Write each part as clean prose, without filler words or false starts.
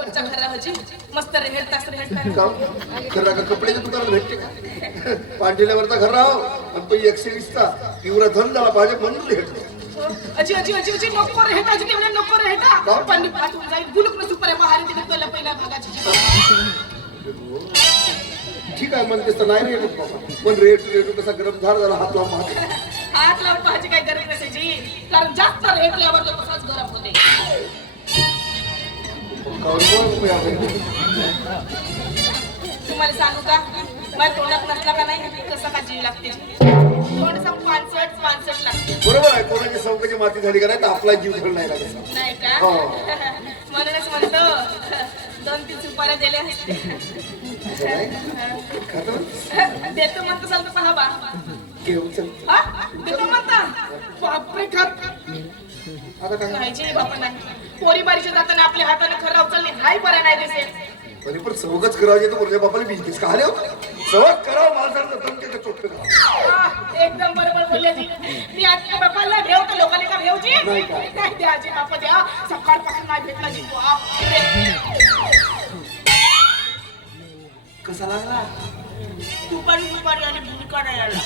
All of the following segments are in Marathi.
कोणचा खरा हजी मस्त रेहेट तास रेहेट का खरा का कपड्याच्या दुकानात भेटते का पांढरील्यावरचा खरा हो आणि तो 120चा पिवरा धन झाला पाहिजे म्हणून भेटतो अजी अजी अजी अजी नको रेहेट अजी केवढे नको रेहेटा पण पाठवून जाईल गुलुक न सुपर बाहेर तिने पहिला पहिला भागाची ठीक आहे म्हणतेस तर नाही रे बाबा पण रेट कसा गरम झाला हात लावून हात लावून पाहायची काही गरज नसायची कारण जास्त रेटल्यावर तो तसाच गरम होते तुम्हाला सांगू का मला तोंडात नसला का नाही कसा का जीव लागते थोडंसं पानसट लागते बरोबर आहे कोणाची चौकाची माती झाली का नाही तर आपला जीव धड नाही लागत नाही का म्हणूनच म्हणतो 2-3 सुपाऱ्या दिल्या देतो म्हणतो सांगतो पहा बा देतो म्हणता बापरे खात आता काय नाही बापा नाही पोरी बारीच्या जाताना आपल्या हाताने खरं उचलणे हाय बरं नाही दिसेल तरी पण सवगच करावं तर बोलल्या बापाला बिझनेस का आले सवग करावं माणसाला दमके चोट एकदम बरोबर बोलले जी मी आजच्या बापाला भेव तर लोकांनी का भेवजी नाही द्या जी बापा द्या सकाळपासून नाही भेटला जी कसा लागला दुपारी आणि भूमिका नाही आला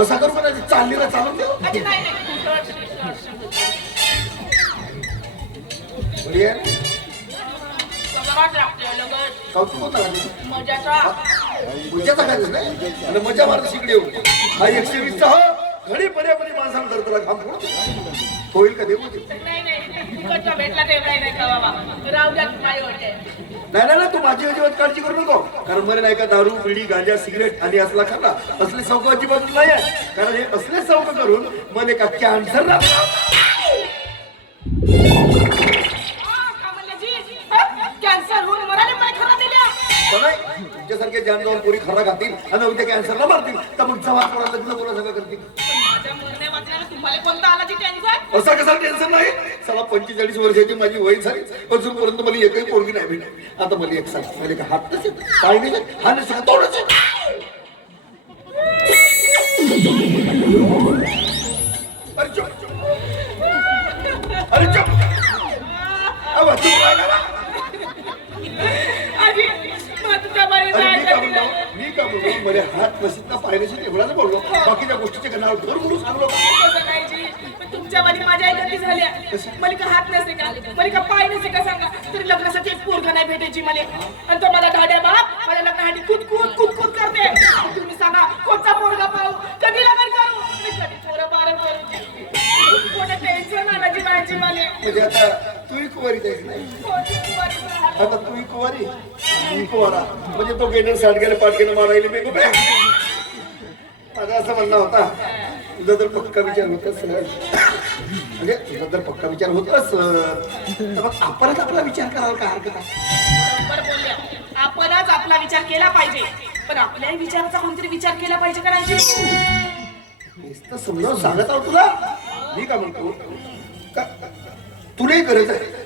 असा करू का चाललीला चालून देऊ नाही मजा मारत शिकडे हा 120चा हो घडी पर्यापरी माणसाला धरतला घाम होईल का देऊ भेटला ते नाही का बाबा राहू द्या नाही तू माझी अजिबात काळजी करू नको कारण मला नाही का दारू बिडी गांजा सिगरेट आणि असला खाल्ला असले चौक अजिबात नाही आहे कारण हे असले चौक करून मला का कॅन्सर कॅन्सर होऊन मराने मला खरा दिल्या तुमच्यासारखे जान जाऊन पोरी खरा घातील आणि उद्या कॅन्सरला मारतील तर मग जवा कोणाला लग्न कोणा सगळं करतील माझ्या मरण्या वाचल्याने तुम्हाला कोणता आला जी टेन्शन असा कसा टेन्शन नाही चला 45 वर्षाची माझी वय झाली अजूनपर्यंत मला एकही पोरगी नाही भेटली आता मला एक सांग मला का हात नसेल पाय नाही हा नसेल तोडच अरे चुप अब तू मी का बोललो मला हात नसेल ना पाय नसेल एवढाच बोललो बाकीच्या गोष्टीच्या गणावर घर म्हणून सांगलो तुमच्या वाली माझ्या गती झाल्या मला का हात नसे का मला का पाय नसे का सांगा तरी लग्नासाठी एक पोरगा नाही भेटायची मला आणि तो मला धाड्या बाप माझ्या लग्नासाठी कुटकुट करते तुम्ही सांगा कोणता पोरगा पाहू कधी लग्न करू मी कधी पोरं बारं करू कोणा टेन्शन आला जी माझी मला म्हणजे आता तूही कुवारी जायच नाही आता तूही कुवारी मी कुवारा म्हणजे तो गेडर साडग्याला पाटकेनं मारायला मी माझा असं म्हणणं होता तुझा जर पक्का विचार होत म्हणजे तुझा जर पक्का विचार होत तर मग आपणच आपला विचार करावा का हरकत आहे बरोबर बोलल्या आपणच आपला विचार केला पाहिजे पण आपल्याही विचाराचा कोणतरी विचार केला पाहिजे करायचे समजावून सांगत आहो तुला मी का म्हणतो तुलाही गरज आहे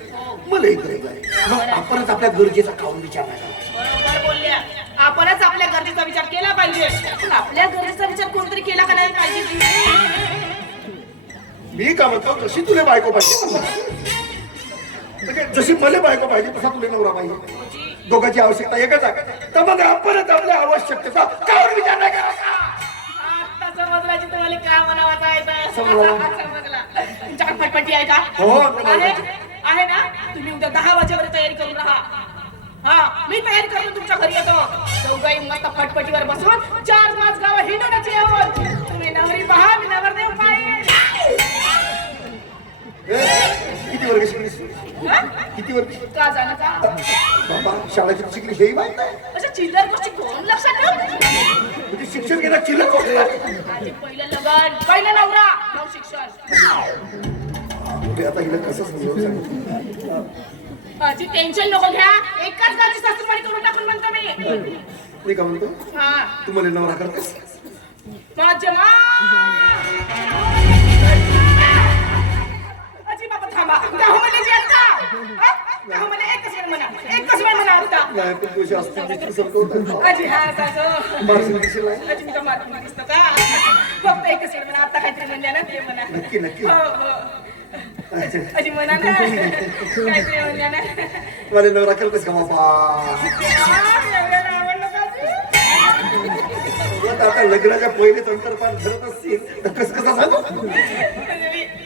मलाही गरज आहे मग आपणच आपल्या गरजेचा खाऊन विचार नाही बरोबर बोलल्या आपणच आपल्या गरजेचा विचार केला पाहिजे पण आपल्या गरजेचा विचार कोणतरी केला का नाही पाहिजे मी का म्हणतो जशी तुला बायको पाहिजे जशी मला बायको पाहिजे तसा तुला नवरा पाहिजे दोघांची आवश्यकता एकच आहे तर मग आपणच आपल्या आवश्यकतेचा कावर विचार नाही करायचा आता समजला तुम्हाला काय म्हणावं समजला तुमच्याकडे फटफटी आहे का हो आहे ना तुम्ही उद्या 10 वाजेवर तयारी करून राहा हा मी तयारी करून तुमच्या घरी येतो चौघाई मस्त फटफटीवर बसून 4-5 गाव हिंडण्याची येऊन तुम्ही नवरी पहा मी नवरदेव पाहिजे किती वर्ग शिकलीस किती वर्ग का जाणं का बाबा शाळा किती शिकली हेही माहित नाही अशा चिल्लर गोष्टी कोण लक्षात ठेवू म्हणजे शिक्षण घेणं चिल्लर गोष्ट आधी पहिलं लग्न पहिलं नवरा मग शिक्षण आता हिला कसं समजावून सांगू आजी टेन्शन नको घ्या एकाच गाडी सासूबाई करून टाकून म्हणतो मी का म्हणतो हा तू मला नवरा करतेस माझ्या आजी बाबा थांबा त्या म्हणजे जी आता त्या म्हणजे एकच वेळ म्हणा आता नाही पण तुझी असते सरकवतो आजी हा सासू मारशील दिसेल आजी मी तर मारून दिसतो का फक्त एकच वेळ म्हणा आता काहीतरी म्हणल्या ना ते म्हणा नक्की हो अशी म्हणा ना काय ते म्हणा ना मला नवरा करतेस का बाबा एवढ्याला आवडलं का ते? आता लग्नाच्या पहिलेच अंतरपाठ धरत असतील तर कसा सांगू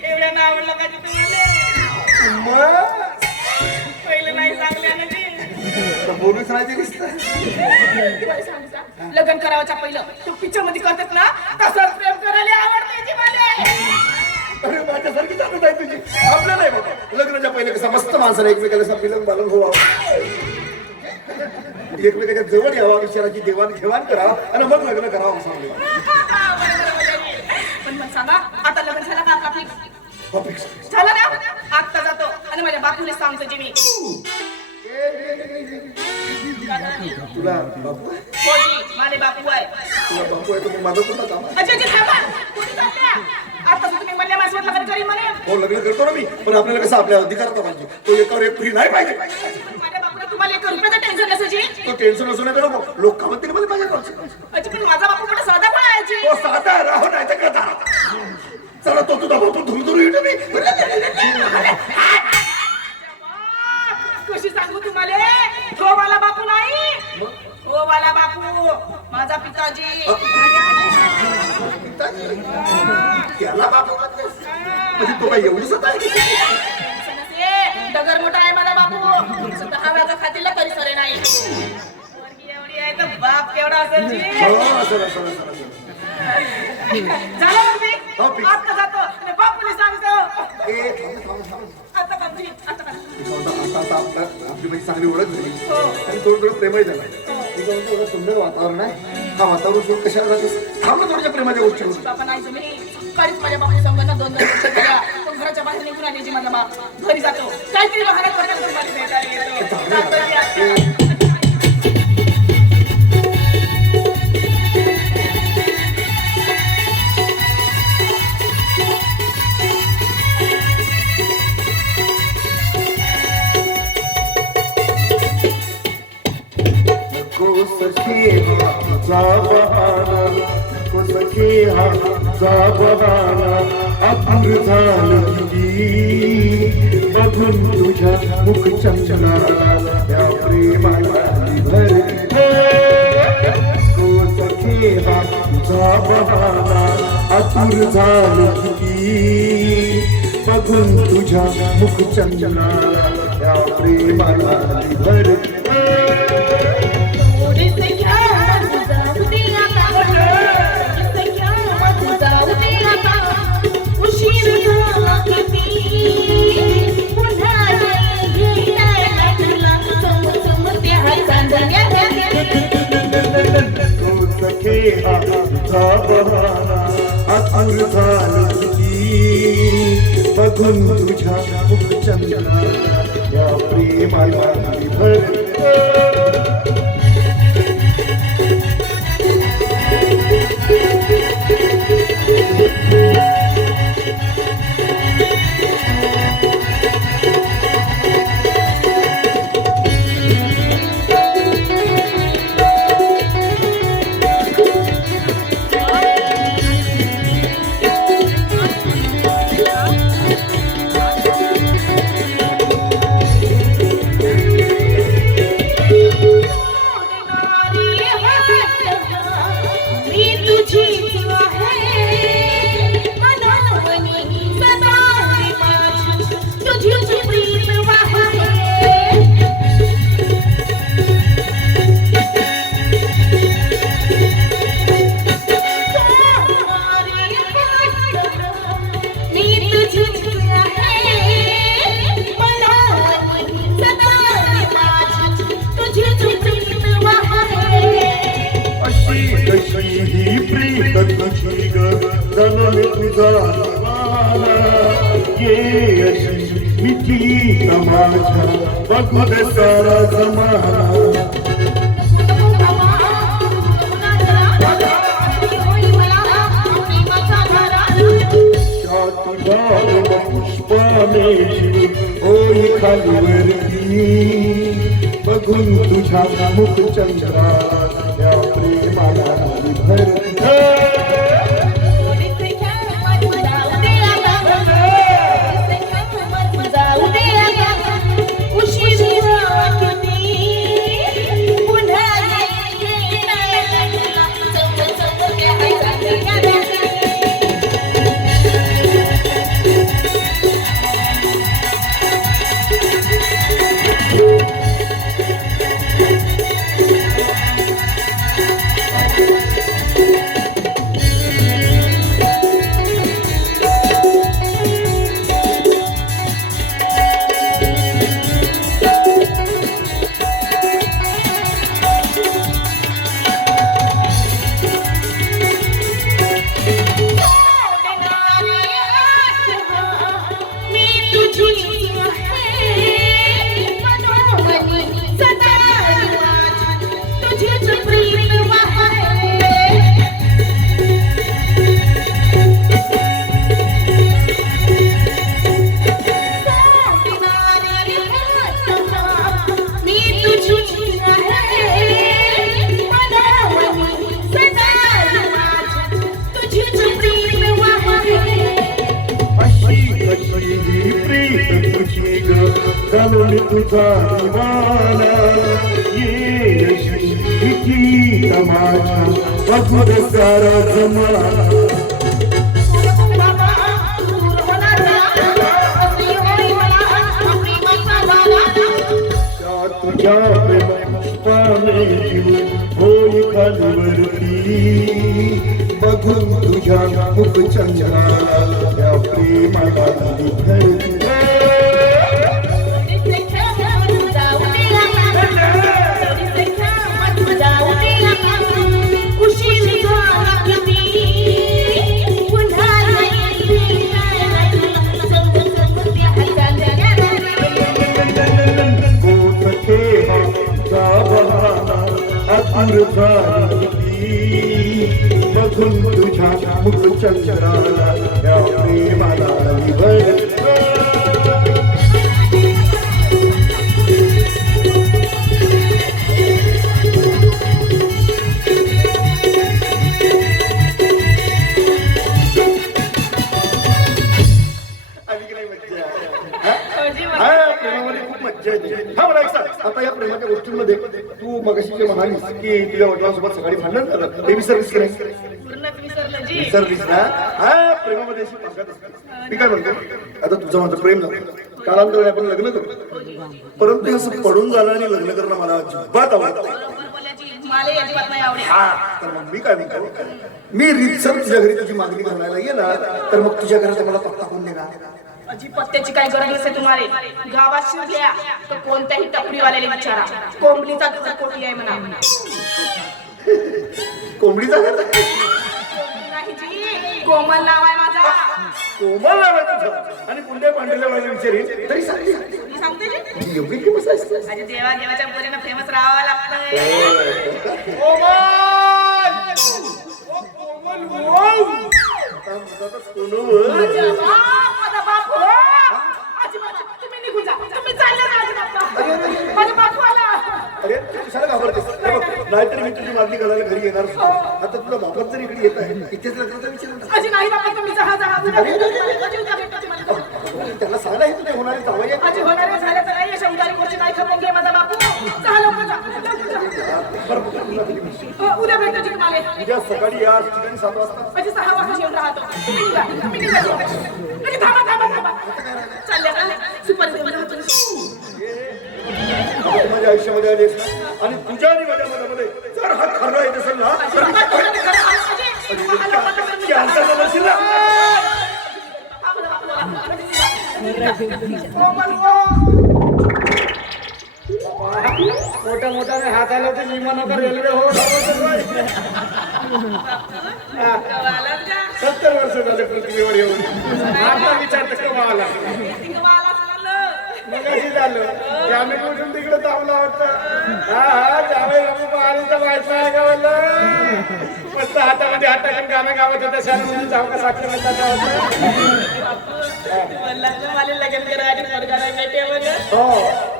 एवढ्याला आवडलं का ते तुम्हाला मग पहिलं नाही सांगल्या ना ते बोलूच राहायचे दिसत तुम्हाला सांगू का? लग्न करावाच्या पहिलं तू पिक्चर मध्ये करतात ना तसंच प्रेम करायला आवडते जी मला अरे माझ्यासारखी जाणत आहे तुझी आपल्याला नाही बाबा लग्नाच्या पहिले कसं मस्त माणसाला एकमेकाला असं मिलन बालन व्हावं एकमेकाच्या जवळ यावा विचाराची देवाणघेवाण करावं आणि मग लग्न करावं असं पण मग सांगा आता लग्न झालं का आपला अपेक्षा झालं ना आत्ता जातो आणि माझ्या बापूने सांगतो जी मी तुला बापू आहे? होजी माझे बापू आहे तुला बापू आहे तर मग माझं कोणता काम आहे? अजय जी थांबा कुठे चालल्या आता तुम्ही म्हणल्या माझ्यासोबत लग्न करी म्हणे हो लग्न करतो ना मी पण आपल्याला कसं आपल्या अधिकारात पाहिजे तो एकावर एक फ्री नाही पाहिजे माझ्या बापूला तुम्हाला 1 रुपयाचं टेन्शन नसं जी तो टेन्शन असू नये नको लोक का म्हणतील मला माझ्या गावचे अजय पण माझा बापू मोठा साधा पण आहे जी तो साधा राहो नाही तर कथा चला तो तुझा बापू धुरू येतो मी कशी सांगू तुम्हाला तो वाला बापू नाही तो वाला बापू माझा पिताजी त्याला बापू म्हणतेस? म्हणजे तो काय एवढीच आहे डगर मोठा आहे माझा बापू स्वतः व्याजा खातील तरी सरे नाही पोरगी एवढी आहे तर बाप केवढा असेल जी झालं मग मी आता जातो आणि बापूने सांगतो आता का जी आता का आता आपली माझी चांगली ओळख झाली आणि थोडं प्रेमही झालं मी काय म्हणतो एवढं सुंदर वातावरण आहे हा वातावरण सोडून कशाला जातेस थांब ना थोड्याशा प्रेमाच्या गोष्टी होती बापा नाही तुम्ही सकाळीच माझ्या बापाच्या संघांना 2 वर्ष केल्या पण घराच्या बाहेर निघून आली जी माझा बाप घरी जातो काहीतरी बहाणा करतो तुम्हाला भेटायला येतो अपुर झालं बघून तुझ्या मुख चंचला त्या प्रेमाला भरले तो सखे हा तुझा बहाना अपुर झालं बघून तुझ्या मुख चंचला त्या प्रेमाला भरले बघून तुझ्या मुख चंद्रा या प्रेमाला माझा बघू दे सारा जमाना पुष्पाने ओळी खालीवरती बघून तुझ्या मुख चंद्रा या प्रेमाला भर प्रीत तुझी ग घालून तुझा दिवाना येशी गीत माझ्या बघून सारा जमाना तुझ्या प्रेमाने जीव होई खालीवरती बघून तुझ्या मुख चंद्राला त्या प्रेमाला धरती बघून तुझ्या मुख चंद्राला या प्रेमाला प्रेमामध्ये खूप मज्जा येते. हा मला एक सांग, आता या प्रेमाच्या गोष्टींमध्ये तू मगाशी जे म्हणालीस की तुझ्या वडिलांसोबत सकाळी भांडण झालं ते विसरलीस की नाही? विसरलीस ना? हा प्रेमामध्ये अशी ताकद असते. मी काय म्हणतो, आता तुझं माझं प्रेम झालं, कालांतराने आपण लग्न करू, परंतु हे असं पडून झालं आणि लग्न करणं मला अजिबात आवडतं. हा तर मग मी काय म्हणतो, मी रीतसर तुझ्या घरी तुझी मागणी घालायला येणार तर मग तुझ्या घरात मला पत्ता कोण देणार? पत्त्याची काही गरज नसते तुम्हाला. गावात शिरल्या तर कोणत्याही टपरीवाल्याला विचारा, कोंबडीचा कोटी आहे म्हणा. कोंबडीचा नाही जी, कोमल नाव आहे माझा. कोमल नाव आहे तुझं आणि कुंडे पांढऱ्या वेळेला विचारी तरी सांगते मी सांगते जी, एवढी फेमस आहेस? अरे देवा देवाच्या पोरीनं फेमस राहावं लागतं. तुम्ही निघून जा, तुम्ही चालले जा. माझा बापू आला. अरे तू कशाला घाबरतेस? नाहीतरी मी तुझी मागणी घालायला घरी येणार. आता तुला बापात जर इकडे येत आहे इथेच लग्नाचा विचार अजी नाही बाबा, तुम्ही जहा त्याला सांगा हे तुझे होणारे जावई आहेत. अजी होणारे झाले तर नाही, अशा उदारी गोष्टी नाही खपून घे माझा बापू. जा लवकर जा. उद्या भेटायची तुम्हाला. उद्या सकाळी या ठिकाणी 7 वाजता. अजी 6 वाजता येऊन राहतो. तुम्ही निघा, तुम्ही निघा. अजी थांबा थांबा थांबा. चालल्या का सुपर घेऊन राहतो. माझ्या आयुष्यामध्ये आलीस आणि तुझ्या आणि माझ्या मनामध्ये जर हा खरा येत असेल ना तर कॅन्सर झालं असेल ना. मोठ्या मोठ्याने हात आला तर विमानाचा रेल्वे हो. 70 वर्ष झाले पृथ्वीवर येऊन. आता विचारत केव्हा आला? मग अशी झालं की आम्ही कुठून तिकडे थांबला होता. हा जावई बाबू आलीचा व्हायचा आहे का म्हणलं. मस्त हातामध्ये हात टाकून गाणं गावत होतं. शाळेमध्ये जाऊ का साक्षी म्हणतात लगेच करायची सरकार भेटे वगैरे. हो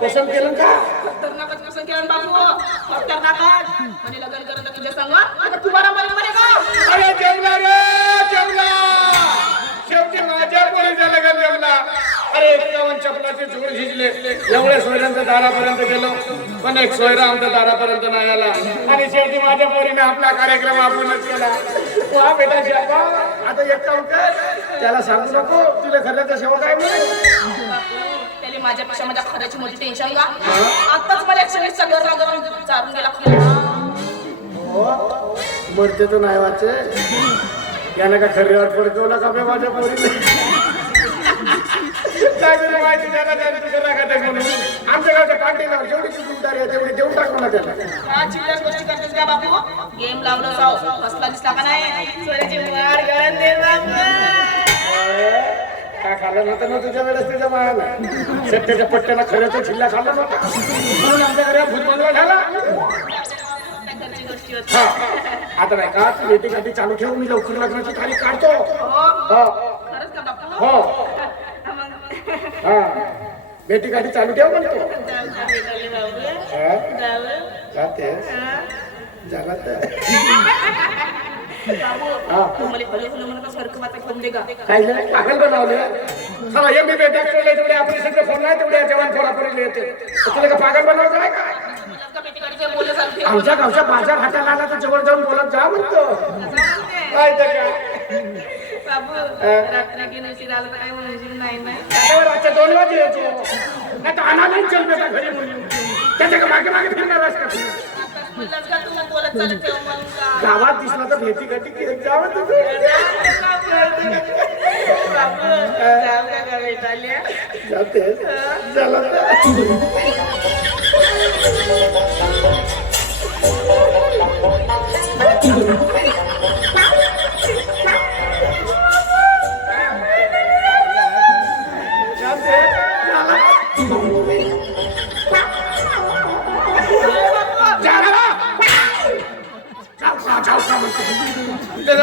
पसंत केलं का? खतरनाकच पसंत केलं बापू. खतरनाकच म्हणजे लग्न करत तुझ्या संग आता तू बरोबर म्हणे का? अरे जमला रे जमला. शेवटी माझ्या पोरीचा लग्न जमला. अरे 51 चपलाचे जोड झिजले. एवढ्या सोयऱ्यांच्या दारापर्यंत गेलो पण एक सोयरा आमच्या दारापर्यंत नाही आला. आणि शेवटी माझ्या पोरीने आपला कार्यक्रम आपणच केला. वा बेटा शाबा, आता एक काम कर, त्याला सांगू नको तुला खऱ्याचा सेवा काय म्हणून. त्याने माझ्यापेक्षा माझ्या खऱ्याची मोठी टेन्शन का? आताच मला 120 चा घर लागून चारून गेला. हो मरते तर नाही वाचे. याने का खऱ्यावर पडकवला का बे माझ्या पोरीने? काय तरी माहिती त्याला तुझ्या रागात म्हणून. आमच्या गावच्या पार्टीला जेवढी चुकीदारी आहे तेवढी देऊन टाकू ना त्याला. का चिल्लर गोष्टी करतेस का बापू? गेम लावलं जाऊ कसला दिसला का नाही? सोन्याची मार गळ्यात दे बापू. काय खाल्लं नव्हतं ना तुझ्या वेळेस तुझ्या मायाला? सत्याच्या पट्ट्याला खऱ्याचा छिल्ला खाल्ला नव्हता म्हणून आमच्या घरात भूतबंगला झाला. घरची गोष्टी होती. हा आता नाही का बेटी गाठी चालू ठेवू, मी लवकर लग्नाची तारीख काढतो. हो खरंच का बापू? हो हा बेटी गाठी चालू ठेव म्हणतो. जाते झाला तर तू मला भले भले म्हणून सारखं माता घेऊन दे का काय झालं पागल बनवले चला MBBS डॉक्टरला तेवढे ऑपरेशनचे फोन नाही तेवढे जवान फोडापर्यंत येते तुला का पागल बनवलं काय काय बोलत चालते आमच्या गावच्या बाजार हाताला आला तर जवळ जाऊन बोलत जा म्हणतो काय तर काय बाबू रात्री की नशीब आलं तर काय म्हणशील नाही आता रातच्या 2 वाजे यायचो नाही तर आणायला चल बेटा घरी मुली त्याच्या मागे मागे फिरणार असतं म्हणलास का तू बोलत चालत ठेव म्हणून का गावात दिसला तर भेटी गाठी की जावं तुझं बाबू जाऊ का भेटायला जाते चला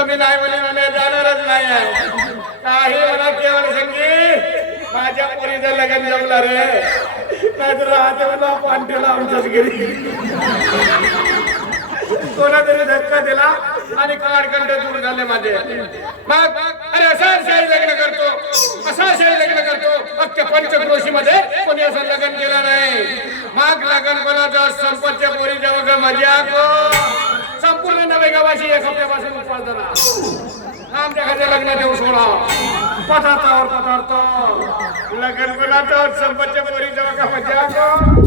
मी नाही म्हणे जाणारच नाही काही म्हणा केवळ संगी माझ्या पोरीचं लग्न जमला रे नाहीतर राहते मला पांठ्याला आमच्याच घरी कोणातरी धक्का दिला आणि काळकंठ दूर झाले माझे मग अरे असा शाही लग्न करतो अख्ख्या पंचक्रोशी मध्ये कोणी असं लग्न केलं नाही मग लग्न कोणाचं संपतच्या पोरी जेव्हा मजा संपूर्ण नवे गावाची एक हप्त्यापासून उपवास झाला आमच्या घरच्या लग्न देऊ सोडा पदार्थावर पदार्थ लग्न कोणाचं संपतच्या पोरी जेव्हा मजा